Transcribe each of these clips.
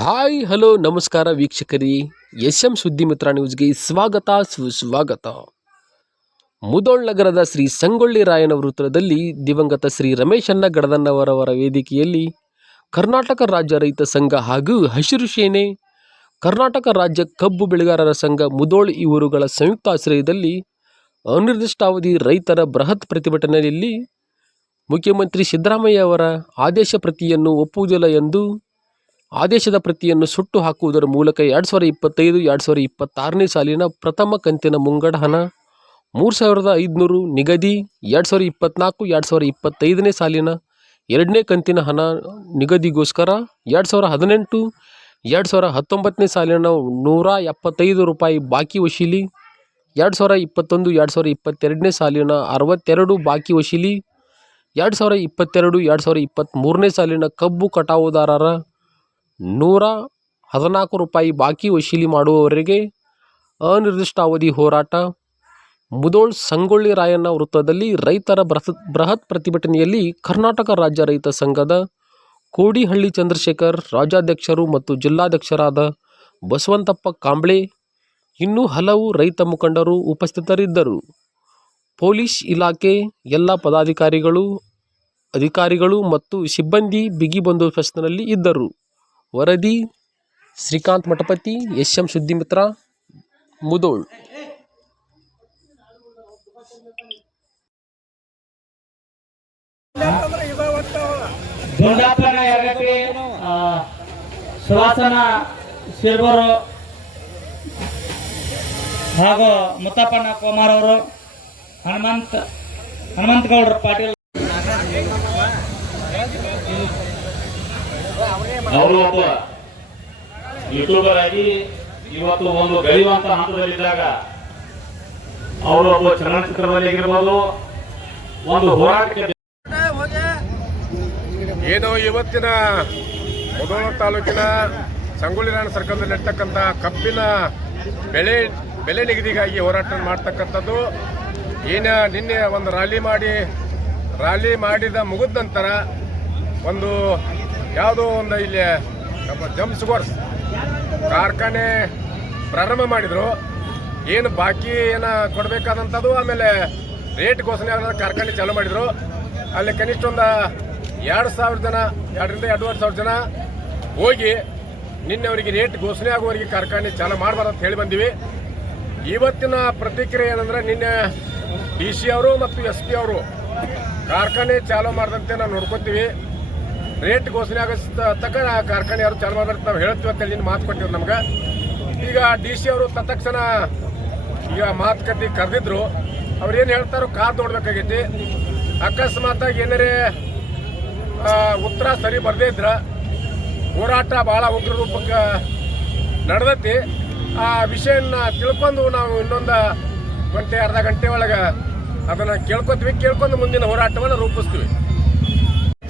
Hi, hello, ನಮಸ್ಕಾರ ವೀಕ್ಷಕರಿ. S M ಸುದ್ದಿ ಮಿತ್ರ ನ್ಯೂಸ್ಗೆ ಸ್ವಾಗತ, ಸುಸ್ವಾಗತ. ಮುದೋಳ್ ನಗರದ ಶ್ರೀ ಸಂಗೊಳ್ಳಿ ರಾಯನ ವೃತ್ತದಲ್ಲಿ ದಿವಂಗತ ಶ್ರೀ ರಮೇಶಣ್ಣ ಗಡದನ್ನವರವರ ವೇದಿಕೆಯಲ್ಲಿ ಕರ್ನಾಟಕ ರಾಜ್ಯ ರೈತ ಸಂಘ ಹಾಗೂ ಹಸಿರು ಸೇನೆ, ಕರ್ನಾಟಕ ರಾಜ್ಯ ಕಬ್ಬು ಬೆಳೆಗಾರರ ಸಂಘ ಮುದೋಳ್ ಇವರುಗಳ ಸಂಯುಕ್ತ ಆಶ್ರಯದಲ್ಲಿ ಅನಿರ್ದಿಷ್ಟಾವಧಿ ರೈತರ ಬೃಹತ್ ಪ್ರತಿಭಟನೆಯಲ್ಲಿ ಮುಖ್ಯಮಂತ್ರಿ ಸಿದ್ದರಾಮಯ್ಯ ಅವರ ಆದೇಶ ಪ್ರತಿಯನ್ನು ಒಪ್ಪುವುದಿಲ್ಲ ಎಂದು ಆದೇಶದ ಪ್ರತಿಯನ್ನು ಸುಟ್ಟು ಹಾಕುವುದರ ಮೂಲಕ ಎರಡು ಸಾವಿರದ ಇಪ್ಪತ್ತೈದು ಎರಡು ಸಾವಿರದ ಇಪ್ಪತ್ತಾರನೇ ಸಾಲಿನ ಪ್ರಥಮ ಕಂತಿನ ಮುಂಗಡ ಹಣ ಮೂರು ಸಾವಿರದ ಐದುನೂರು ನಿಗದಿ ಎರಡು ಸಾವಿರದ ಇಪ್ಪತ್ತ್ನಾಲ್ಕು ಎರಡು ಸಾವಿರದ ಇಪ್ಪತ್ತೈದನೇ ಸಾಲಿನ ಎರಡನೇ ಕಂತಿನ ಹಣ ನಿಗದಿಗೋಸ್ಕರ ಎರಡು ಸಾವಿರದ ಹದಿನೆಂಟು ಎರಡು ಸಾವಿರ ಹತ್ತೊಂಬತ್ತನೇ ಸಾಲಿನ ನೂರ ಎಪ್ಪತ್ತೈದು ರೂಪಾಯಿ ಬಾಕಿ ವಶೀಲಿ ಎರಡು ಸಾವಿರ ಇಪ್ಪತ್ತೊಂದು ಎರಡು ಸಾವಿರದ ಇಪ್ಪತ್ತೆರಡನೇ ಸಾಲಿನ ಅರವತ್ತೆರಡು ಬಾಕಿ ವಶೀಲಿ ಎರಡು ಸಾವಿರ ಇಪ್ಪತ್ತೆರಡು ಎರಡು ಸಾವಿರ ಇಪ್ಪತ್ತ್ಮೂರನೇ ಸಾಲಿನ ಕಬ್ಬು ಕಟಾವುದಾರರ ನೂರ ಹದಿನಾಲ್ಕು ರೂಪಾಯಿ ಬಾಕಿ ವಸೂಲಿ ಮಾಡುವವರೆಗೆ ಅನಿರ್ದಿಷ್ಟಾವಧಿ ಹೋರಾಟ. ಮುದೋಳ್ ಸಂಗೊಳ್ಳಿ ರಾಯಣ್ಣ ವೃತ್ತದಲ್ಲಿ ರೈತರ ಬೃಹತ್ ಬೃಹತ್ ಪ್ರತಿಭಟನೆಯಲ್ಲಿ ಕರ್ನಾಟಕ ರಾಜ್ಯ ರೈತ ಸಂಘದ ಕೋಡಿಹಳ್ಳಿ ಚಂದ್ರಶೇಖರ್, ರಾಜ್ಯಾಧ್ಯಕ್ಷರು ಮತ್ತು ಜಿಲ್ಲಾಧ್ಯಕ್ಷರಾದ ಬಸವಂತಪ್ಪ ಕಾಂಬ್ಳೆ, ಇನ್ನೂ ಹಲವು ರೈತ ಮುಖಂಡರು ಉಪಸ್ಥಿತರಿದ್ದರು. ಪೊಲೀಸ್ ಇಲಾಖೆ ಎಲ್ಲ ಪದಾಧಿಕಾರಿಗಳು, ಅಧಿಕಾರಿಗಳು ಮತ್ತು ಸಿಬ್ಬಂದಿ ಬಿಗಿ ಬಂದೋಬಸ್ತ್ನಲ್ಲಿ ಇದ್ದರು. ವರದಿ ಶ್ರೀಕಾಂತ್ ಮಠಪತಿ ಎಸ್ ಎಂ ಸುದ್ದಿಮಿತ್ರ ಮುದೋಳ್. ಗುಂಡಪ್ಪನ ಯರಗಟ್ಟಿ ಆ, ಸುವಾಸನ ಶಿರ್ಬರು ಹಾಗೂ ಮುತ್ತಪ್ಪನ ಕುಮಾರ್ ಅವರು ಹನುಮಂತ್ ಹನುಮಂತಗೌಡ್ರ ಪಾಟೀಲ್ ಅವರು ಒಬ್ಬ ಯೂಟ್ಯೂಬರ್ ಆಗಿ ಇವತ್ತು ಒಂದು ಬೆಳೆಯುವಂತ ಹಂತದಲ್ಲಿದ್ದಾಗ ಅವರು ಒಬ್ಬ ಚಲನಚಿತ್ರದಲ್ಲಿ ಆಗಿರ್ಬೋದು, ಒಂದು ಹೋರಾಟಕ್ಕೆ ಏನು ಇವತ್ತಿನ ಮುಧೋಳ ತಾಲೂಕಿನ ಸಂಗೊಳ್ಳಿ ರಾಣ ಸರ್ಕಲ್ನಲ್ಲಿ ಇರ್ತಕ್ಕಂಥ ಕಬ್ಬಿನ ಬೆಳೆ, ಬೆಲೆ ನಿಗದಿಗಾಗಿ ಹೋರಾಟ ಮಾಡ್ತಕ್ಕಂಥದ್ದು. ಏನು ನಿನ್ನೆ ಒಂದು ರ್ಯಾಲಿ ಮಾಡಿ ರ್ಯಾಲಿ ಮಾಡಿದ ಮುಗಿದ ನಂತರ ಒಂದು ಯಾವುದೋ ಒಂದು ಇಲ್ಲಿ ನಮ್ಮ ಜಮ್ಸ್ ಗೋರ್ಸ್ ಕಾರ್ಖಾನೆ ಪ್ರಾರಂಭ ಮಾಡಿದರು. ಏನು ಬಾಕಿ ಏನ ಕೊಡಬೇಕಾದಂಥದ್ದು, ಆಮೇಲೆ ರೇಟ್ ಘೋಷಣೆ ಆದ ಕಾರ್ಖಾನೆ ಚಾಲೂ ಮಾಡಿದರು. ಅಲ್ಲಿ ಕನಿಷ್ಠ ಒಂದು ಎರಡು ಸಾವಿರ ಜನ, ಎರಡರಿಂದ ಎರಡೂವರೆ ಸಾವಿರ ಜನ ಹೋಗಿ ನಿನ್ನೆ ಅವರಿಗೆ ರೇಟ್ ಘೋಷಣೆ ಆಗುವವರಿಗೆ ಕಾರ್ಖಾನೆ ಚಾಲೂ ಮಾಡಬಾರ್ದು ಅಂತ ಹೇಳಿ ಬಂದಿವಿ. ಇವತ್ತಿನ ಪ್ರತಿಕ್ರಿಯೆ ಏನಂದ್ರೆ ನಿನ್ನೆ ಡಿ ಸಿ ಅವರು ಮತ್ತು ಎಸ್ ಪಿ ಅವರು ಕಾರ್ಖಾನೆ ಚಾಲೂ ಮಾಡಿದಂತೆ ನಾವು ನೋಡ್ಕೊತೀವಿ. ರೇಟ್ ಘೋಷಣೆ ಆಗೋ ತಕ್ಕ ಕಾರ್ಖಾನೆ ಯಾರು ಚಾಲು ಮಾಡ್ಬೇಕು ನಾವು ಹೇಳ್ತೀವಿ ಅಂತೇಳಿ ನಿನ್ನ ಮಾತು ಕೊಟ್ಟಿವ್ರು ನಮ್ಗೆ. ಈಗ ಡಿ ಸಿ ಅವರು ತತ್ಕ್ಷಣ ಈಗ ಮಾತುಕತೆ ಕರೆದಿದ್ರು. ಅವ್ರು ಏನು ಹೇಳ್ತಾರೋ ಕಾರ್ ನೋಡ್ಬೇಕಾಗೈತಿ. ಅಕಸ್ಮಾತಾಗಿ ಏನಾರೇ ಉತ್ತರ ಸರಿ ಬರದೇ ಇದ್ರ ಹೋರಾಟ ಭಾಳ ಉಗ್ರ ರೂಪಕ್ಕೆ ನಡೆದೈತಿ. ಆ ವಿಷಯನ ತಿಳ್ಕೊಂಡು ನಾವು ಇನ್ನೊಂದು ಗಂಟೆ, ಅರ್ಧ ಗಂಟೆ ಒಳಗೆ ಅದನ್ನು ಕೇಳ್ಕೊತೀವಿ. ಕೇಳ್ಕೊಂಡು ಮುಂದಿನ ಹೋರಾಟವನ್ನು ರೂಪಿಸ್ತೀವಿ.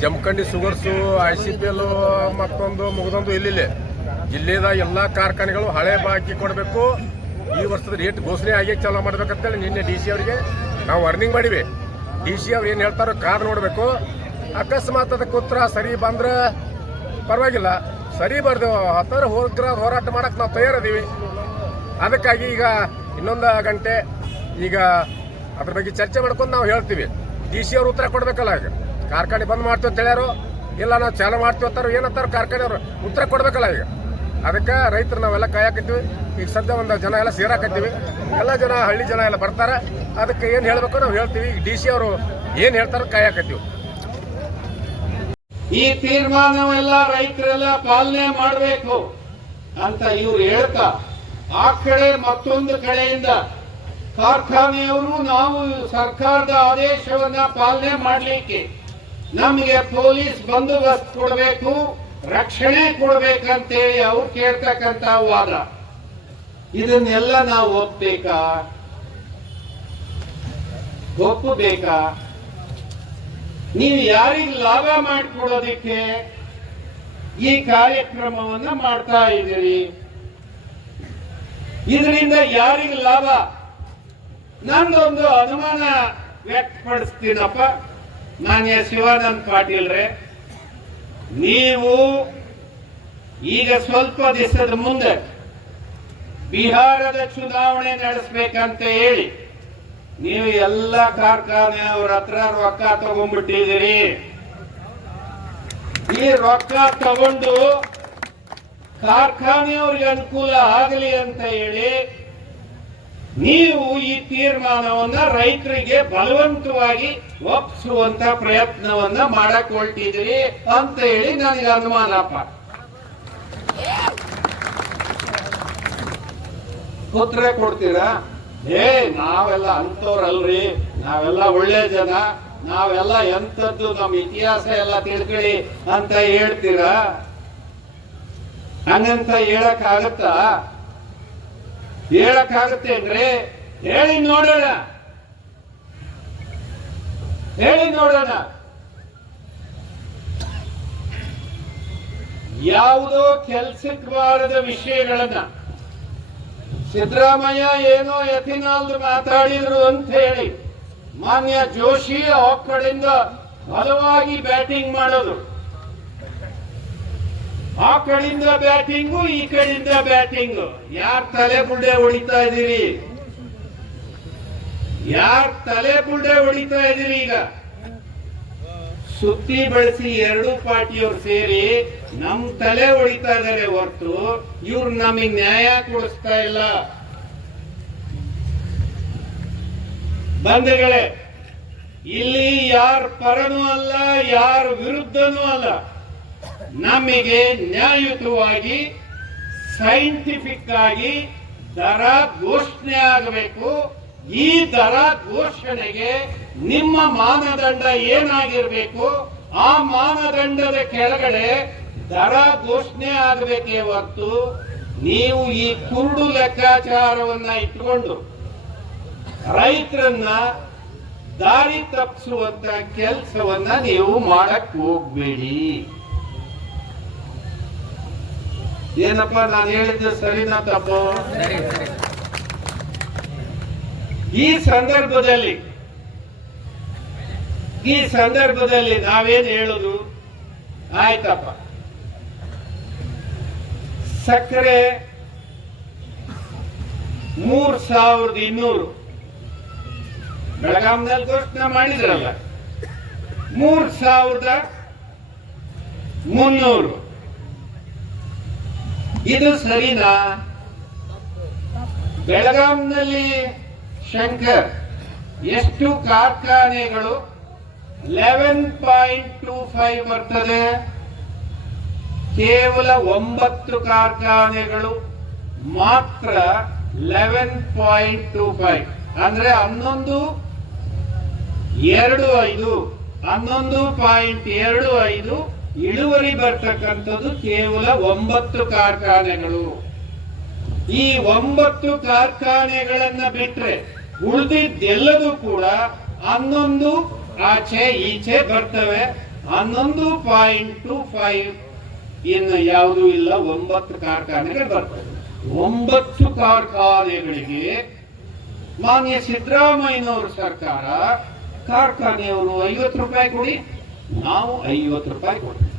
Jamakhandi sugars I C P L ಮತ್ತೊಂದು ಮುಗಿದೊಂದು ಇಲ್ಲಿಲ್ಲ. ಜಿಲ್ಲೆದ ಎಲ್ಲ ಕಾರ್ಖಾನೆಗಳು ಹಳೆ ಬಾಕಿ ಕೊಡಬೇಕು. ಈ ವರ್ಷದ ರೇಟ್ ಘೋಷಣೆ ಆಗಿ ಚಾಲೂ ಮಾಡ್ಬೇಕಂತೇಳಿ ನಿನ್ನೆ ಡಿ ಸಿ ಅವರಿಗೆ ನಾವು ವಾರ್ನಿಂಗ್ ಮಾಡಿವಿ. ಡಿ ಸಿ ಅವ್ರು ಏನು ಹೇಳ್ತಾರೋ ಕಾರ್ ನೋಡಬೇಕು. ಅಕಸ್ಮಾತ್ ಅದಕ್ಕೆ ಉತ್ತರ ಸರಿ ಬಂದ್ರೆ ಪರವಾಗಿಲ್ಲ. ಸರಿ ಬರ್ದು ಹತ್ತರ ಹೋಗ್ರ ಹೋರಾಟ ಮಾಡಕ್ಕೆ ನಾವು ತಯಾರಿದ್ದೀವಿ ಅದಕ್ಕಾಗಿ ಈಗ ಇನ್ನೊಂದು ಗಂಟೆ ಈಗ ಅದ್ರ ಬಗ್ಗೆ ಚರ್ಚೆ ಮಾಡ್ಕೊಂಡು ನಾವು ಹೇಳ್ತೀವಿ. ಡಿ ಸಿ ಅವ್ರು ಉತ್ತರ ಕೊಡಬೇಕಲ್ಲ ಈಗ ಕಾರ್ಖಾನೆ ಬಂದ್ ಮಾಡ್ತೀವಿ ಅಂತ ಹೇಳ್ಯಾರು. ಇಲ್ಲ, ನಾವು ಚಾಲು ಮಾಡ್ತೀವಿ ಅಂತಾರ. ಏನಂತಾರ ಕಾರ್ಖಾನೆಯವರು ಉತ್ತರ ಕೊಡ್ಬೇಕಲ್ಲ ಈಗ. ಅದಕ್ಕೆ ರೈತರು ನಾವೆಲ್ಲ ಕಾಯಕತ್ತೀವಿ. ಈಗ ಸದ್ಯ ಒಂದು ಜನ ಎಲ್ಲ ಸೇರಾಕತ್ತೀವಿ. ಎಲ್ಲ ಜನ ಹಳ್ಳಿ ಜನ ಎಲ್ಲ ಬರ್ತಾರೆ. ಅದಕ್ಕೆ ಏನು ಹೇಳ್ಬೇಕು ನಾವು ಹೇಳ್ತೀವಿ. ಈಗ ಡಿ ಸಿ ಅವರು ಏನು ಹೇಳ್ತಾರೋ ಕಾಯಕತ್ತೀವಿ. ಈ ತೀರ್ಮಾನವೆಲ್ಲ ರೈತರೆಲ್ಲ ಪಾಲನೆ ಮಾಡಬೇಕು ಅಂತ ಇವ್ರು ಹೇಳ್ತಾ, ಆ ಕಡೆ ಮತ್ತೊಂದು ಕಡೆಯಿಂದ ಕಾರ್ಖಾನೆಯವರು ನಾವು ಸರ್ಕಾರದ ಆದೇಶವನ್ನ ಪಾಲನೆ ಮಾಡಲಿಕ್ಕೆ ನಮಗೆ ಪೊಲೀಸ್ ಬಂದೋಬಸ್ತ್ ಕೊಡಬೇಕು, ರಕ್ಷಣೆ ಕೊಡಬೇಕಂತೇಳಿ ಅವ್ರು ಕೇಳ್ತಕ್ಕಂತ ವಾದ ಇದನ್ನೆಲ್ಲ ನಾವು ಒಪ್ಪಬೇಕಾ ಒಪ್ಪಬೇಕಾ? ನೀವು ಯಾರಿಗೆ ಲಾಭ ಮಾಡಿಕೊಡೋದಕ್ಕೆ ಈ ಕಾರ್ಯಕ್ರಮವನ್ನ ಮಾಡ್ತಾ ಇದ್ದೀರಿ? ಇದರಿಂದ ಯಾರಿಗೆ ಲಾಭ? ನಂದೊಂದು ಅನುಮಾನ ವ್ಯಕ್ತಪಡಿಸ್ತೀನಪ್ಪ. ಮಾನ್ಯ ಶಿವಾನಂದ್ ಪಾಟೀಲ್ರೆ, ನೀವು ಈಗ ಸ್ವಲ್ಪ ದಿವಸದ ಮುಂದೆ ಬಿಹಾರದ ಚುನಾವಣೆ ನಡೆಸ್ಬೇಕಂತ ಹೇಳಿ ನೀವು ಎಲ್ಲ ಕಾರ್ಖಾನೆ ಅವ್ರ ಹತ್ರ ರೊಕ್ಕ ತಗೊಂಡ್ಬಿಟ್ಟಿದ್ದೀರಿ. ಈ ರೊಕ್ಕ ತಗೊಂಡು ಕಾರ್ಖಾನೆಯವ್ರಿಗೆ ಅನುಕೂಲ ಆಗಲಿ ಅಂತ ಹೇಳಿ ನೀವು ಈ ತೀರ್ಮಾನವನ್ನ ರೈತರಿಗೆ ಬಲವಂತವಾಗಿ ಒಪ್ಪಿಸುವಂತ ಪ್ರಯತ್ನವನ್ನ ಮಾಡಕ್ ಹೊರಟಿದ್ರಿ ಅಂತ ಹೇಳಿ ನನಗೆ ಅನುಮಾನಪ್ಪ ಉತ್ತರ ಕೊಡ್ತೀರಾ? ಏ, ನಾವೆಲ್ಲ ಅಂತವ್ರಲ್ರಿ ನಾವೆಲ್ಲ ಒಳ್ಳೆ ಜನ. ನಾವೆಲ್ಲ ಎಂತದ್ದು ನಮ್ಮ ಇತಿಹಾಸ ಎಲ್ಲ ತಿಳ್ಕೊಳ್ಳಿ ಅಂತ ಹೇಳ್ತೀರಾ? ಹಂಗಂತ ಹೇಳಕ್ ಆಗತ್ತಾ ಹೇಳಕ್ಕಾಗತ್ತೆ ಅಂದ್ರೆ ಹೇಳಿ ನೋಡೋಣ ಹೇಳಿ ನೋಡೋಣ ಯಾವುದೋ ಕೆಲ್ಸಕ್ಕೆ ಬಾರದ ವಿಷಯಗಳನ್ನ ಸಿದ್ದರಾಮಯ್ಯ ಏನೋ ಎಥಿನಾಲ್ ಮಾತಾಡಿದ್ರು ಅಂತ ಹೇಳಿ ಮಾನ್ಯ ಜೋಶಿ ಆ ಕಡೆಯಿಂದ ಬಲವಾಗಿ ಬ್ಯಾಟಿಂಗ್ ಮಾಡೋದು. ಆ ಕಡೆಯಿಂದ ಬ್ಯಾಟಿಂಗು, ಈ ಕಡೆಯಿಂದ ಬ್ಯಾಟಿಂಗ್. ಯಾರ್ ತಲೆ ಬುಡ್ಡೆ ಹೊಡಿತಾ ಇದೀರಿ ಯಾರ್ ತಲೆ ಬುಡ್ಡೆ ಹೊಡಿತಾ ಇದೀರಿ ಈಗ? ಸುತ್ತಿ ಬಳಸಿ ಎರಡು ಪಾರ್ಟಿಯವ್ರು ಸೇರಿ ನಮ್ ತಲೆ ಹೊಡಿತಾ ಇದಾರೆ ಹೊರತು, ಇವ್ರು ನಮಗ್ ನ್ಯಾಯ ಕೊಡಿಸ್ತಾ ಇಲ್ಲ. ಬಂಧುಗಳೇ, ಇಲ್ಲಿ ಯಾರ ಪರನೂ ಅಲ್ಲ, ಯಾರ ವಿರುದ್ಧನೂ ಅಲ್ಲ. ನಮಗೆ ನ್ಯಾಯಯುತವಾಗಿ ಸೈಂಟಿಫಿಕ್ ಆಗಿ ದರ ಘೋಷಣೆ ಆಗಬೇಕು. ಈ ದರ ಘೋಷಣೆಗೆ ನಿಮ್ಮ ಮಾನದಂಡ ಏನಾಗಿರಬೇಕು? ಆ ಮಾನದಂಡದ ಕೆಳಗಡೆ ದರ ಘೋಷಣೆ ಆಗಬೇಕೇ ಹೊರತು ನೀವು ಈ ಕುರುಡು ಲೆಕ್ಕಾಚಾರವನ್ನ ಇಟ್ಟುಕೊಂಡು ರೈತರನ್ನ ದಾರಿ ತಪ್ಪಿಸುವಂತ ಕೆಲಸವನ್ನ ನೀವು ಮಾಡಕ್ ಹೋಗ್ಬೇಡಿ. ಏನಪ್ಪ ನಾನು ಹೇಳಿದ್ದು ಸರಿನಾ ತಪ್ಪು ಈ ಸಂದರ್ಭದಲ್ಲಿ ಈ ಸಂದರ್ಭದಲ್ಲಿ ನಾವೇನ್ ಹೇಳುದು? ಆಯ್ತಪ್ಪ. ಸಕ್ಕರೆ ಮೂರ್ ಸಾವಿರದ ಇನ್ನೂರು. ಬೆಳಗಾಂನಲ್ಲಿ ಘೋಷಣೆ ಮಾಡಿದ್ರಲ್ಲ. ಮೂರ್ ಸಾವಿರದ ಮುನ್ನೂರು. ಇದು ಸರಿನಾ? ಬೆಳಗಾಂನಲ್ಲಿ ಶಂಕರ್, ಎಷ್ಟು ಕಾರ್ಖಾನೆಗಳು? ಲೆವೆನ್ ಪಾಯಿಂಟ್ ಟೂ ಫೈವ್ ಬರ್ತದೆ. ಕೇವಲ ಒಂಬತ್ತು ಕಾರ್ಖಾನೆಗಳು ಮಾತ್ರ ಲೆವೆನ್ ಪಾಯಿಂಟ್ ಟೂ ಫೈವ್ ಅಂದ್ರೆ ಹನ್ನೊಂದು, ಎರಡು ಐದು, ಹನ್ನೊಂದು ಪಾಯಿಂಟ್ ಎರಡು ಐದು ಇಳುವರಿ ಬರ್ತಕ್ಕಂಥದ್ದು ಕೇವಲ ಒಂಬತ್ತು ಕಾರ್ಖಾನೆಗಳು. ಈ ಒಂಬತ್ತು ಕಾರ್ಖಾನೆಗಳನ್ನ ಬಿಟ್ರೆ ಉಳಿದಿದ್ದೆಲ್ಲದೂ ಕೂಡ ಹನ್ನೊಂದು ಆಚೆ ಈಚೆ ಬರ್ತವೆ. ಹನ್ನೊಂದು ಪಾಯಿಂಟ್ ಟು ಫೈವ್ ಇನ್ನು ಯಾವುದು ಇಲ್ಲ, ಒಂಬತ್ತು ಕಾರ್ಖಾನೆಗಳು ಬರ್ತವೆ. ಒಂಬತ್ತು ಕಾರ್ಖಾನೆಗಳಿಗೆ ಮಾನ್ಯ ಸಿದ್ದರಾಮಯ್ಯನವರ ಸರ್ಕಾರ ಕಾರ್ಖಾನೆಯವರು ಐವತ್ತು ರೂಪಾಯಿ ಕೊಡಿ ನಾವು ಐವತ್ತು ರೂಪಾಯಿ ಕೊಡ್ತೀವಿ.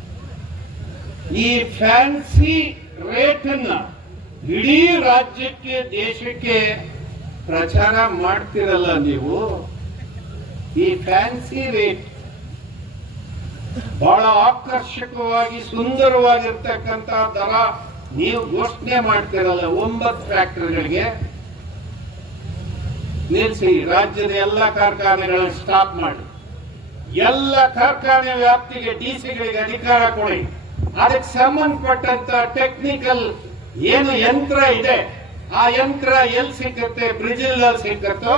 ಈ ಫ್ಯಾನ್ಸಿ ರೇಟ್ ಅನ್ನ ಇಡೀ ರಾಜ್ಯಕ್ಕೆ, ದೇಶಕ್ಕೆ ಪ್ರಚಾರ ಮಾಡ್ತಿರಲ್ಲ ನೀವು, ಈ ಫ್ಯಾನ್ಸಿ ರೇಟ್ ಬಹಳ ಆಕರ್ಷಕವಾಗಿ ಸುಂದರವಾಗಿರ್ತಕ್ಕಂತ ದರ ನೀವು ಘೋಷಣೆ ಮಾಡ್ತಿರಲ್ಲ ಒಂಬತ್ತು ಫ್ಯಾಕ್ಟರಿಗಳಿಗೆ. ನಿಲ್ಲಿಸಿ ರಾಜ್ಯದ ಎಲ್ಲ ಕಾರ್ಖಾನೆಗಳನ್ನ ಸ್ಟಾಪ್ ಮಾಡಿ. ಎಲ್ಲ ಕಾರ್ಖಾನೆ ವ್ಯಾಪ್ತಿಗೆ ಡಿಸಿಗಳಿಗೆ ಅಧಿಕಾರ ಕೊಡಿ. ಅದಕ್ಕೆ ಸಂಬಂಧಪಟ್ಟಂತ ಟೆಕ್ನಿಕಲ್ ಏನು ಯಂತ್ರ ಇದೆ, ಆ ಯಂತ್ರ ಎಲ್ಲಿ ಸಿಕ್ಕತ್ತೆ ಬ್ರೆಜಿಲ್ ಅಲ್ಲಿ ಸಿಕ್ಕತ್ತೋ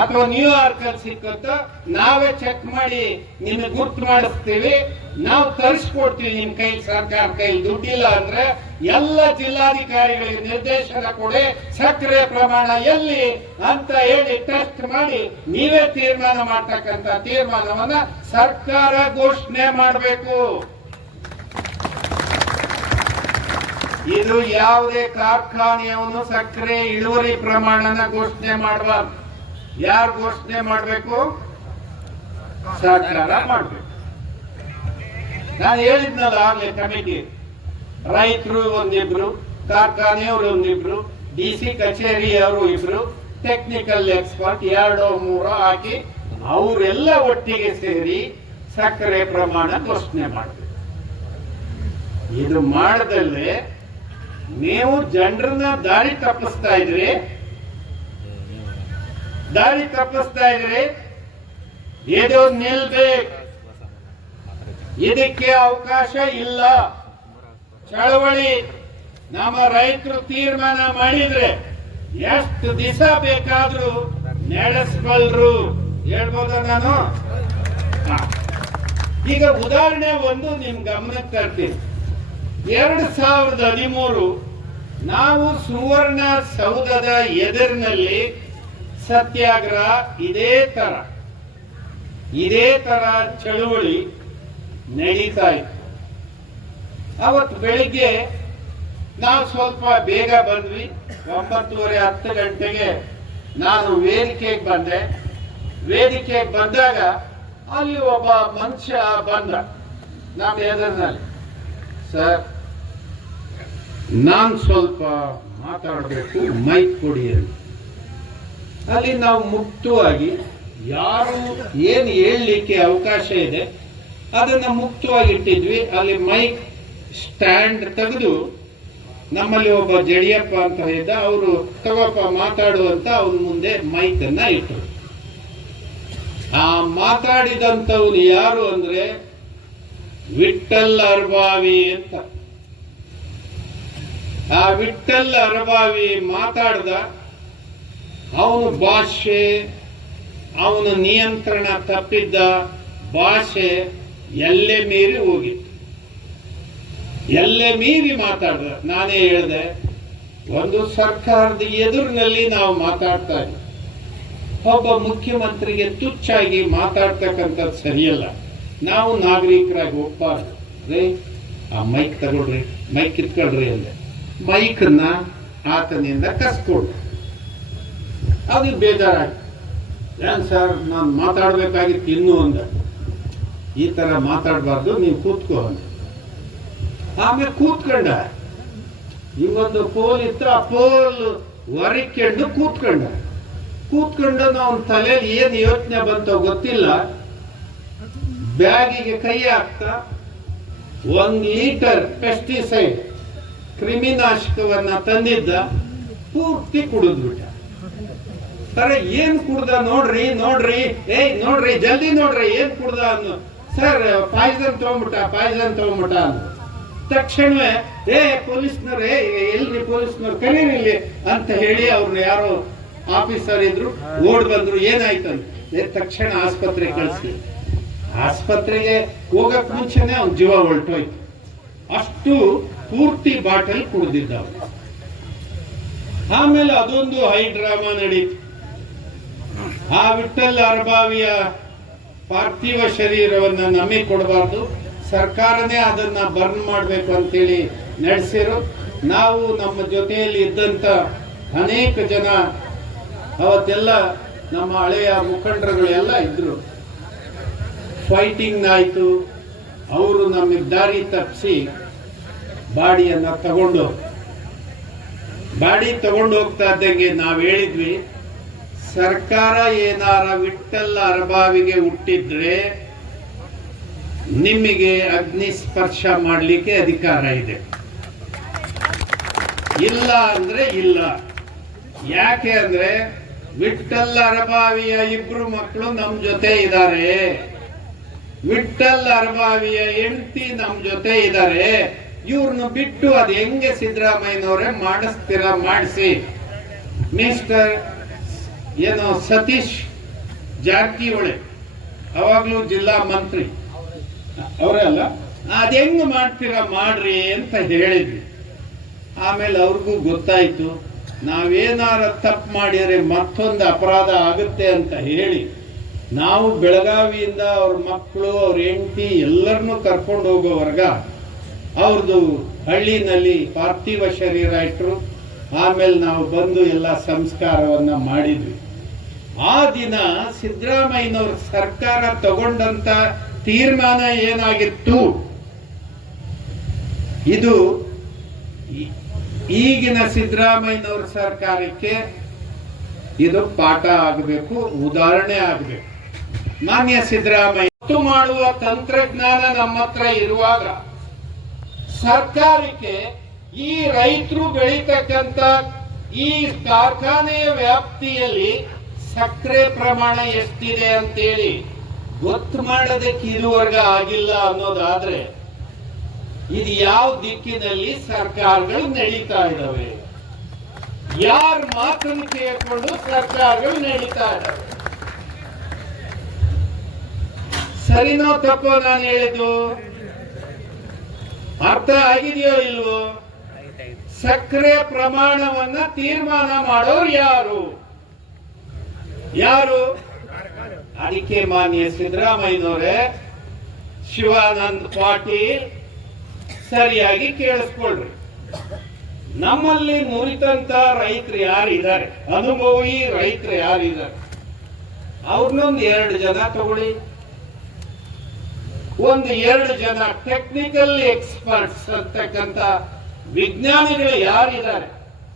ಅಥವಾ ನ್ಯೂಯಾರ್ಕ್ ಅಲ್ಲಿ ಸಿಕ್ಕತ್ತೋ ನಾವೇ ಚೆಕ್ ಮಾಡಿ ನಿಮಗೆ ಗುರ್ತು ಮಾಡಿಸ್ತೀವಿ. ನಾವು ತರಿಸ್ಕೊಡ್ತೀವಿ ನಿಮ್ ಕೈ ಸರ್ಕಾರ ಕೈ ದುಡ್ಡಿಲ್ಲ ಅಂದ್ರೆ ಎಲ್ಲ ಜಿಲ್ಲಾಧಿಕಾರಿಗಳಿಗೆ ನಿರ್ದೇಶನ ಕೊಡಿ ಸಕ್ಕರೆ ಪ್ರಮಾಣ ಎಲ್ಲಿ ಅಂತ ಹೇಳಿ ಟೆಸ್ಟ್ ಮಾಡಿ ನೀವೇ ತೀರ್ಮಾನ ಮಾಡ್ತಕ್ಕಂತ ತೀರ್ಮಾನವನ್ನ ಸರ್ಕಾರ ಘೋಷಣೆ ಮಾಡಬೇಕು. ಇದು ಯಾವುದೇ ಕಾರ್ಖಾನೆಯವನು ಸಕ್ಕರೆ ಇಳುವರಿ ಪ್ರಮಾಣನ ಘೋಷಣೆ ಮಾಡಬಾರ್ದು. ಯಾರು ಘೋಷಣೆ ಮಾಡಬೇಕು? ಸರ್ಕಾರ ಮಾಡಬೇಕು. ನಾನು ಹೇಳಿದ್ನಲ್ಲ ಆಗ್ಲೇ ಕಮಿಟಿ. ರೈತರು ಒಂದಿಬ್ರು, ಕಾರ್ಖಾನೆಯವರು ಒಂದಿಬ್ರು, ಡಿ ಸಿ ಕಚೇರಿಯವರು ಇಬ್ರು ಟೆಕ್ನಿಕಲ್ ಎಕ್ಸ್ಪರ್ಟ್ ಎರಡೋ ಮೂರೋ ಹಾಕಿ ಅವರೆಲ್ಲ ಒಟ್ಟಿಗೆ ಸೇರಿ ಸಕ್ಕರೆ ಪ್ರಮಾಣ ಘೋಷಣೆ ಮಾಡಬೇಕು. ಇದು ಮಾಡದಲ್ಲೇ ನೀವು ಜನರನ್ನ ದಾರಿ ತಪ್ಪಿಸ್ತಾ ಇದ್ರಿ ದಾರಿ ತಪ್ಪಿಸ್ತಾ ಇದ್ರೆ ಇದು ನಿಲ್ಬೇಕು ಇದಕ್ಕೆ ಅವಕಾಶ ಇಲ್ಲ. ಚಳವಳಿ, ನಮ್ಮ ರೈತರು ತೀರ್ಮಾನ ಮಾಡಿದ್ರೆ ಎಷ್ಟು ದಿವಸ ಬೇಕಾದ್ರೂ ನಡೆಸಬಲ್ರು ಹೇಳ್ಬೋದ ನಾನು? ಈಗ ಉದಾಹರಣೆ ಒಂದು ನಿಮ್ ಗಮನಕ್ಕೆ ತರ್ತೀನಿ. ಎರಡು ಸಾವಿರದ ಹದಿಮೂರು, ನಾವು ಸುವರ್ಣ ಸೌಧದ ಎದುರಿನಲ್ಲಿ ಸತ್ಯಾಗ್ರಹ ಇದೇ ತರ. ಇದೇ ತರ ಚಳುವಳಿ ನಡೀತಾ ಇತ್ತು. ಅವತ್ತು ಬೆಳಿಗ್ಗೆ ನಾವು ಸ್ವಲ್ಪ ಬೇಗ ಬಂದ್ವಿ. ಒಂಬತ್ತುವರೆ ಹತ್ತು ಗಂಟೆಗೆ ನಾನು ವೇದಿಕೆಗೆ ಬಂದೆ. ವೇದಿಕೆಗೆ ಬಂದಾಗ ಅಲ್ಲಿ ಒಬ್ಬ ಮನುಷ್ಯ ಬಂದ ನಮ್ಮ ಎದುರಿನಲ್ಲಿ. ಸರ್, ನಾನು ಸ್ವಲ್ಪ ಮಾತಾಡಬೇಕು, ಮೈಕ್ ಕೊಡಿ ಅಲ್ಲಿ ನಾವು ಮುಕ್ತವಾಗಿ ಯಾರು ಏನು ಹೇಳಲಿಕ್ಕೆ ಅವಕಾಶ ಇದೆ, ಅದನ್ನು ಮುಕ್ತವಾಗಿ ಇಟ್ಟಿದ್ವಿ ಅಲ್ಲಿ ಮೈಕ್ ಸ್ಟ್ಯಾಂಡ್ ತೆಗೆದು ನಮ್ಮಲ್ಲಿ ಒಬ್ಬ ಜಡಿಯಪ್ಪ ಅಂತ ಇದ್ದ, ಅವರು ತಗೋಪ್ಪ ಮಾತಾಡುವಂತ ಅವನ ಮುಂದೆ ಮೈಕ್ ಅನ್ನ ಇಟ್ಟರು. ಆ ಮಾತಾಡಿದಂಥವ್ರು ಯಾರು ಅಂದ್ರೆ ವಿಠಲ್ ಅರ್ಬಾವಿ ಅಂತ. ಆ ವಿಠಲ್ ಅರ್ಬಾವಿ ಮಾತಾಡ್ದ ಅವನು ಭಾಷೆ, ಅವನ ನಿಯಂತ್ರಣ ತಪ್ಪಿದ್ದ ಭಾಷೆ ಎಲ್ಲೇ ಮೀರಿ ಹೋಗಿತ್ತು. ಎಲ್ಲೇ ಮೀರಿ ಮಾತಾಡ್ದ? ನಾನೇ ಹೇಳಿದೆ, ಒಂದು ಸರ್ಕಾರದ ಎದುರಿನಲ್ಲಿ ನಾವು ಮಾತಾಡ್ತಾ ಇದ್ದೀವಿ ಒಬ್ಬ ಮುಖ್ಯಮಂತ್ರಿಗೆ ತುಚ್ಚಾಗಿ ಮಾತಾಡ್ತಕ್ಕಂಥದ್ದು ಸರಿಯಲ್ಲ. ನಾವು ನಾಗರಿಕರಾಗಿ ಒಪ್ಪಾರ್ದು. ರೇ, ಆ ಮೈಕ್ ತಗೊಳ್ರಿ, ಮೈಕ್ ಇಟ್ಕೊಳ್ರಿ ಅಂದೆ. ಮೈಕನ್ನ ಆತನಿಂದ ಕಸ್ಕೊಂಡ್ರು. ಅದು ಬೇಜಾರಾಗಿ ಏನು ಸರ್, ನಾನು ಮಾತಾಡ್ಬೇಕಾಗಿತ್ತು ಇನ್ನೂ ಅಂದ ಈ ತರ ಮಾತಾಡಬಾರ್ದು ನೀವು ಕೂತ್ಕೋ ಅಂದೆ ಆಮೇಲೆ ಕೂತ್ಕೊಂಡ. ಇವೊಂದು ಪೋಲ್ ಇತ್ತು ಆ ಪೋಲ್ ಹೊರಕೊಂಡು ಕೂತ್ಕೊಂಡ. ಕೂತ್ಕೊಂಡು ಅವನ ತಲೆಯಲ್ಲಿ ಏನು ಯೋಚನೆ ಬಂತೋ ಗೊತ್ತಿಲ್ಲ. ಬ್ಯಾಗಿಗೆ ಕೈ ಹಾಕ್ತಾ, ಒಂದು ಲೀಟರ್ ಪೆಸ್ಟಿಸೈಡ್ ಕ್ರಿಮಿನಾಶಕವನ್ನ ತಂದಿದ್ದ, ಪೂರ್ತಿ ಕುಡಿದ್ಬಿಟ್ಟ. ಸರ್ ಏನ್ ಕುಡ್ದ ನೋಡ್ರಿ ನೋಡ್ರಿ, ಏಯ್, ನೋಡ್ರಿ, ಜಲ್ದಿ ನೋಡ್ರಿ, ಏನ್ ಕುಡ್ದ ಅನ್ನು ಸರ್ ಪಾಯ್ಸನ್ ತಗೊಂಬಿಟ್ಟ ಪಾಯ್ಸನ್ ತಗೊಂಬಿಟ್ಟ ತಕ್ಷಣವೇ, ಏ, ಪೊಲೀಸ್ನವ್ರು ಏ ಎಲ್ರಿ ಪೊಲೀಸ್ನವ್ರು ಕರೀರಿ ಇಲ್ಲಿ ಅಂತ ಹೇಳಿ ಅವ್ರನ್ನ ಯಾರೋ ಆಫೀಸರ್ ಇದ್ರು, ಓಡ್ ಬಂದ್ರು ಏನಾಯ್ತಂತ ತಕ್ಷಣ ಆಸ್ಪತ್ರೆಗೆ ಕಳಿಸಿ. ಆಸ್ಪತ್ರೆಗೆ ಹೋಗಕ್ ಮುಂಚೆನೆ ಅವ್ನ ಜೀವ ಹೊರಟೋಯ್ತು. ಅಷ್ಟು ಪೂರ್ತಿ ಬಾಟಲ್ ಕುಡ್ದಿದ್ದ. ಆಮೇಲೆ ಅದೊಂದು ಹೈ ಡ್ರಾಮಾ ನಡೀತು. ಆ ವಿಠಲ್ ಅರ್ಬಾವಿಯ ಪಾರ್ಥಿವ ಶರೀರವನ್ನು ನಮಗೆ ಕೊಡಬಾರ್ದು ಸರ್ಕಾರನೇ ಅದನ್ನ ಬರ್ನ್ ಮಾಡಬೇಕು ಅಂತೇಳಿ ನಡೆಸಿರು. ನಾವು ನಮ್ಮ ಜೊತೆಯಲ್ಲಿ ಇದ್ದಂತ ಅನೇಕ ಜನ, ಅವತ್ತೆಲ್ಲ ನಮ್ಮ ಹಳೆಯ ಮುಖಂಡರುಗಳೆಲ್ಲ ಇದ್ದರು ಫೈಟಿಂಗ್ನಾಯಿತು ಅವರು ನಮಗೆ ದಾರಿ ತಪ್ಪಿಸಿ ಬಾಡಿಯನ್ನ ತಗೊಂಡು ಬಾಡಿ ತಗೊಂಡು ಹೋಗ್ತಾ ಇದ್ದಂಗೆ ನಾವು ಹೇಳಿದ್ವಿ. ಸರ್ಕಾರ ಏನಾರ ವಿಠಲ್ ಅರಬಾವಿಗೆ ಹುಟ್ಟಿದ್ರೆ ನಿಮಗೆ ಅಗ್ನಿ ಸ್ಪರ್ಶ ಮಾಡಲಿಕ್ಕೆ ಅಧಿಕಾರ ಇದೆ. ಇಲ್ಲ ಅಂದ್ರೆ ಇಲ್ಲ. ಯಾಕೆ ಅಂದ್ರೆ ವಿಠಲ್ ಅರಬಾವಿಯ ಇಬ್ರು ಮಕ್ಕಳು ನಮ್ ಜೊತೆ ಇದ್ದಾರೆ ವಿಠಲ್ ಅರಬಾವಿಯ ಹೆಂಡತಿ ನಮ್ ಜೊತೆ ಇದ್ದಾರೆ ಇವ್ರನ್ನ ಬಿಟ್ಟು ಅದು ಹೆಂಗೆ ಸಿದ್ದರಾಮಯ್ಯನವರೇ ಮಾಡಿಸ್ತೀರ ಮಾಡಿಸಿ? ಮಿಸ್ಟರ್ ಏನು ಸತೀಶ್ ಜಾರಕಿಹೊಳಿ, ಅವಾಗಲೂ ಜಿಲ್ಲಾ ಮಂತ್ರಿ. ಅವರೇ ಅಲ್ಲ? ಅದ್ ಹೆಂಗ್ ಮಾಡ್ತೀರಾ ಮಾಡ್ರಿ ಅಂತ ಹೇಳಿದ್ವಿ. ಆಮೇಲೆ ಅವ್ರಿಗೂ ಗೊತ್ತಾಯಿತು, ನಾವೇನಾರ ತಪ್ಪು ಮಾಡಿದರೆ ಮತ್ತೊಂದು ಅಪರಾಧ ಆಗುತ್ತೆ ಅಂತ ಹೇಳಿ, ನಾವು ಬೆಳಗಾವಿಯಿಂದ ಅವ್ರ ಮಕ್ಕಳು, ಅವ್ರ ಹೆಂಡತಿ ಎಲ್ಲರನ್ನೂ ಕರ್ಕೊಂಡು ಹೋಗೋವರ್ಗ ಅವ್ರದ್ದು ಹಳ್ಳಿನಲ್ಲಿ ಪಾರ್ಥಿವ ಶರೀರ ಇಟ್ಟರು ಆಮೇಲೆ ನಾವು ಬಂದು ಎಲ್ಲ ಸಂಸ್ಕಾರವನ್ನು ಮಾಡಿದ್ವಿ. ಆ ದಿನ ಸಿದ್ದರಾಮಯ್ಯನವರ ಸರ್ಕಾರ ತಗೊಂಡಂತ ತೀರ್ಮಾನ ಏನಾಗಿತ್ತು? ಇದು ಈಗಿನ ಸಿದ್ದರಾಮಯ್ಯನವರ ಸರ್ಕಾರಕ್ಕೆ ಇದು ಪಾಠ ಆಗಬೇಕು, ಉದಾಹರಣೆ ಆಗಬೇಕು. ಮಾನ್ಯ ಸಿದ್ದರಾಮಯ್ಯ ಮಾಡುವ ತಂತ್ರಜ್ಞಾನ ನಮ್ಮ ಹತ್ರ ಇರುವಾಗ ಸರ್ಕಾರಕ್ಕೆ ಈ ರೈತರು ಬೆಳೀತಕ್ಕಂತ ಈ ಕಾರ್ಖಾನೆಯ ವ್ಯಾಪ್ತಿಯಲ್ಲಿ ಸಕ್ಕರೆ ಪ್ರಮಾಣ ಎಷ್ಟಿದೆ ಅಂತೇಳಿ ಗೊತ್ತು ಮಾಡೋದಕ್ಕೆ ಇದುವರೆಗೆ ಆಗಿಲ್ಲ ಅನ್ನೋದಾದ್ರೆ ಇದು ಯಾವ ದಿಕ್ಕಿನಲ್ಲಿ ಸರ್ಕಾರಗಳು ನಡೀತಾ ಇದ್ದಾವೆ? ಯಾರ ಮಾತನ್ನು ಕೇಳಿಕೊಂಡು ಸರ್ಕಾರಗಳು ನಡೀತಾ ಇದ್ದಾವೆ? ಸರಿನೋ ತಪ್ಪೋ ನಾನು ಹೇಳಿದ್ದು? ಅರ್ಥ ಆಗಿದೆಯೋ ಇಲ್ವೋ? ಸಕ್ಕರೆ ಪ್ರಮಾಣವನ್ನ ತೀರ್ಮಾನ ಮಾಡೋರು ಯಾರು? ಯಾರು? ಅಡಿಕೆ ಮಾನ್ಯ ಸಿದ್ದರಾಮಯ್ಯನವರೇ, ಶಿವಾನಂದ್ ಪಾಟೀಲ್, ಸರಿಯಾಗಿ ಕೇಳಿಸ್ಕೊಳ್ರಿ. ನಮ್ಮಲ್ಲಿ ನುರಿತಂತ ರೈತರು ಯಾರಿದ್ದಾರೆ? ಅನುಭವಿ ರೈತರು ಯಾರಿದ್ದಾರೆ? ಅವ್ರನ್ನೊಂದು ಎರಡು ಜನ ತಗೊಳ್ಳಿ. ಒಂದು ಎರಡು ಜನ ಟೆಕ್ನಿಕಲ್ ಎಕ್ಸ್ಪರ್ಟ್ಸ್ ಅಂತಕ್ಕಂಥ ವಿಜ್ಞಾನಿಗಳು ಯಾರಿದ್ದಾರೆ?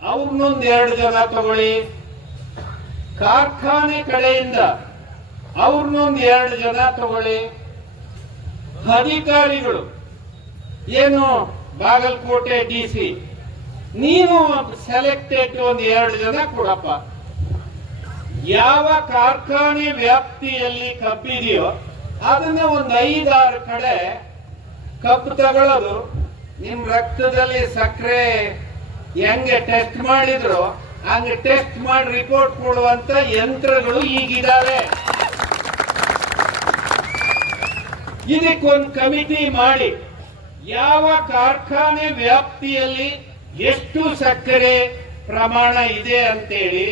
ಅವ್ರನ್ನೊಂದು ಎರಡು ಜನ ತಗೊಳ್ಳಿ. ಕಾರ್ಖಾನೆ ಕಡೆಯಿಂದ ಅವ್ರನ್ನೊಂದು ಎರಡು ಜನ ತಗೊಳ್ಳಿ. ಅಧಿಕಾರಿಗಳು, ಏನು ಬಾಗಲಕೋಟೆ ಡಿ ಸಿ ನೀನು ಸೆಲೆಕ್ಟೆಡ್ ಒಂದು ಎರಡು ಜನ ಕೊಡಪ್ಪ. ಯಾವ ಕಾರ್ಖಾನೆ ವ್ಯಾಪ್ತಿಯಲ್ಲಿ ಕಬ್ಬಿದೆಯೋ ಅದನ್ನ ಒಂದು ಐದಾರು ಕಡೆ ಕಬ್ಬು ತಗೊಳ್ಳೋದು ನಿಮ್ ರಕ್ತದಲ್ಲಿ ಸಕ್ಕರೆ ಹೆಂಗೆ ಟೆಸ್ಟ್ ಮಾಡಿದ್ರು ಹಂಗೆ ಟೆಸ್ಟ್ ಮಾಡಿ ರಿಪೋರ್ಟ್ ಕೊಡುವಂತ ಯಂತ್ರಗಳು ಈಗಿದಾವೆ. ಇದಕ್ಕೊಂದು ಕಮಿಟಿ ಮಾಡಿ ಯಾವ ಕಾರ್ಖಾನೆ ವ್ಯಾಪ್ತಿಯಲ್ಲಿ ಎಷ್ಟು ಸಕ್ಕರೆ ಪ್ರಮಾಣ ಇದೆ ಅಂತೇಳಿ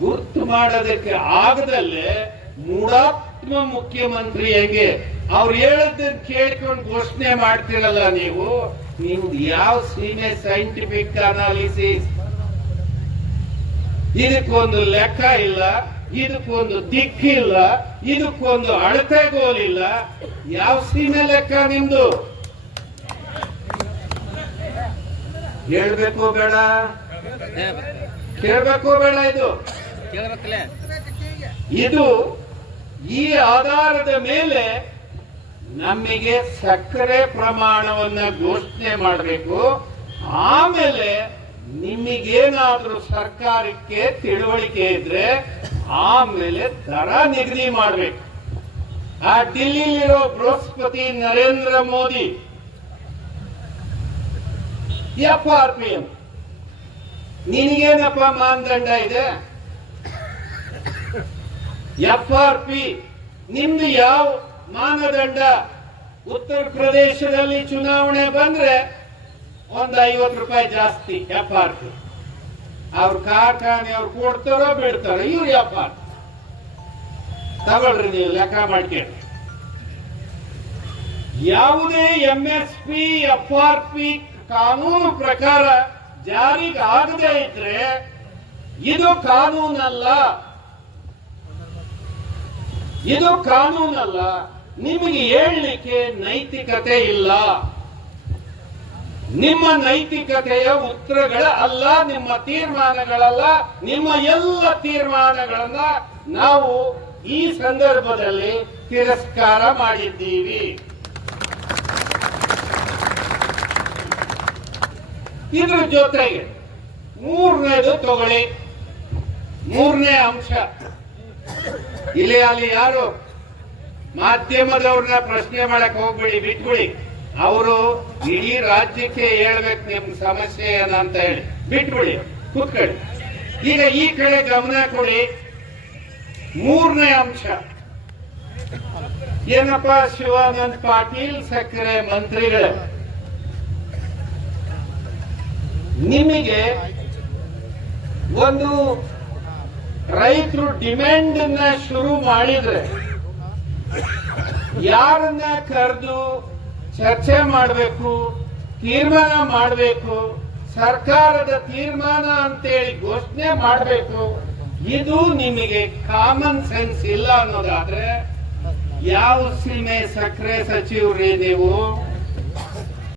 ಗುರ್ತು ಮಾಡೋದಕ್ಕೆ ಆಗದಲ್ಲೇ ಮೂಢಾತ್ಮ ಮುಖ್ಯಮಂತ್ರಿ ಹೆಂಗೆ ಅವ್ರು ಹೇಳದನ್ನ ಕೇಳ್ಕೊಂಡು ಘೋಷಣೆ ಮಾಡ್ತಿರಲ್ಲ ನೀವು? ನಿಮ್ದು ಯಾವ ಸೀಮೆ ಸೈಂಟಿಫಿಕ್ ಅನಾಲಿಸಿಸ್ ಇದಕ್ಕೊಂದು ಲೆಕ್ಕ ಇಲ್ಲ ಇದಕ್ಕೊಂದು ದಿಕ್ಕಿಲ್ಲ ಇದಕ್ಕೊಂದು ಅಳತೆಗೋಲಿಲ್ಲ ಯಾವ ಸೀಮೆ ಲೆಕ್ಕ ನಿಮ್ದು? ಹೇಳ್ಬೇಕು ಬೇಡ. ಕೇಳ್ಬೇಕು ಬೇಡ ಇದು. ಇದು ಈ ಆಧಾರದ ಮೇಲೆ ನಮಗೆ ಸಕ್ಕರೆ ಪ್ರಮಾಣವನ್ನ ಘೋಷಣೆ ಮಾಡಬೇಕು. ಆಮೇಲೆ ನಿಮಗೇನಾದ್ರೂ ಸರ್ಕಾರಕ್ಕೆ ತಿಳುವಳಿಕೆ ಇದ್ರೆ ಆಮೇಲೆ ದರ ನಿಗದಿ ಮಾಡಬೇಕು. ಆ ಡಿಲ್ಲಿಲಿರೋ Brihaspati Narendra Modi F R P M ನಿನಗೇನಪ್ಪ ಮಾನದಂಡ ಇದೆ? ಎಫ್ ಆರ್ ಪಿ ನಿಮ್ದು ಯಾವ ಮಾನದಂಡ? ಉತ್ತರ ಪ್ರದೇಶದಲ್ಲಿ ಚುನಾವಣೆ ಬಂದ್ರೆ ಒಂದು ಐವತ್ತು ರೂಪಾಯಿ ಜಾಸ್ತಿ ಪಿ ಅವ್ರ ಕಾರ್ಖಾನೆ ಅವ್ರು ಕೊಡ್ತಾರೋ ಬಿಡ್ತಾರೋ, ಇವ್ರು ಆರ್ ತಗೊಳ್ರಿ ನೀವು ಲೆಕ್ಕ ಮಾಡ್ಕೊಳ್ಳಿ ಯಾವುದೇ M S P F R P ಕಾನೂನು ಪ್ರಕಾರ ಜಾರಿಗೆ ಆಗದೆ ಇದ್ರೆ ಇದು ಕಾನೂನಲ್ಲ. ಇದು ಕಾನೂನಲ್ಲ. ನಿಮಗೆ ಹೇಳಲಿಕ್ಕೆ ನೈತಿಕತೆ ಇಲ್ಲ. ನಿಮ್ಮ ನೈತಿಕತೆಯ ಉತ್ತರಗಳ ಅಲ್ಲ, ನಿಮ್ಮ ತೀರ್ಮಾನಗಳಲ್ಲ, ನಿಮ್ಮ ಎಲ್ಲ ತೀರ್ಮಾನಗಳನ್ನ ನಾವು ಈ ಸಂದರ್ಭದಲ್ಲಿ ತಿರಸ್ಕಾರ ಮಾಡಿದ್ದೀವಿ. ಇದ್ರ ಜೊತೆಗೆ ಮೂರನೇದು ತಗೊಳ್ಳಿ. ಮೂರನೇ ಅಂಶ. ಇಲ್ಲಿ ಅಲ್ಲಿ ಯಾರು? ಮಾಧ್ಯಮದವ್ರನ್ನ ಪ್ರಶ್ನೆ ಮಾಡಕ್ ಹೋಗ್ಬಿಡಿ, ಬಿಟ್ಬಿಡಿ. ಅವರು ಇಡೀ ರಾಜ್ಯಕ್ಕೆ ಹೇಳ್ಬೇಕು ನಿಮ್ ಸಮಸ್ಯೆ ಏನ ಅಂತ ಹೇಳಿ. ಬಿಟ್ಬಿಡಿ, ಕೂತ್ಕೊಳ್ಳಿ. ಈಗ ಈ ಕಡೆ ಗಮನ ಕೊಡಿ. ಮೂರನೇ ಅಂಶ. ಏನಪ್ಪ ಶಿವಾನಂದ್ ಪಾಟೀಲ್ ಸಕ್ಕರೆ ಮಂತ್ರಿಗಳು? ನಿಮಗೆ ಒಂದು ರೈತರು ಡಿಮ್ಯಾಂಡ್ ಶುರು ಮಾಡಿದ್ರೆ, ಯಾರನ್ನ ಕರೆದು ಚರ್ಚೆ ಮಾಡಬೇಕು, ತೀರ್ಮಾನ ಮಾಡಬೇಕು, ಸರ್ಕಾರದ ತೀರ್ಮಾನ ಅಂತೇಳಿ ಘೋಷಣೆ ಮಾಡಬೇಕು, ಇದು ನಿಮಗೆ ಕಾಮನ್ ಸೆನ್ಸ್ ಇಲ್ಲ ಅನ್ನೋದಾದ್ರೆ, ಯಾವ ಸೀಮೆ ಸಕ್ಕರೆ ಸಚಿವರೇ ನೀವು?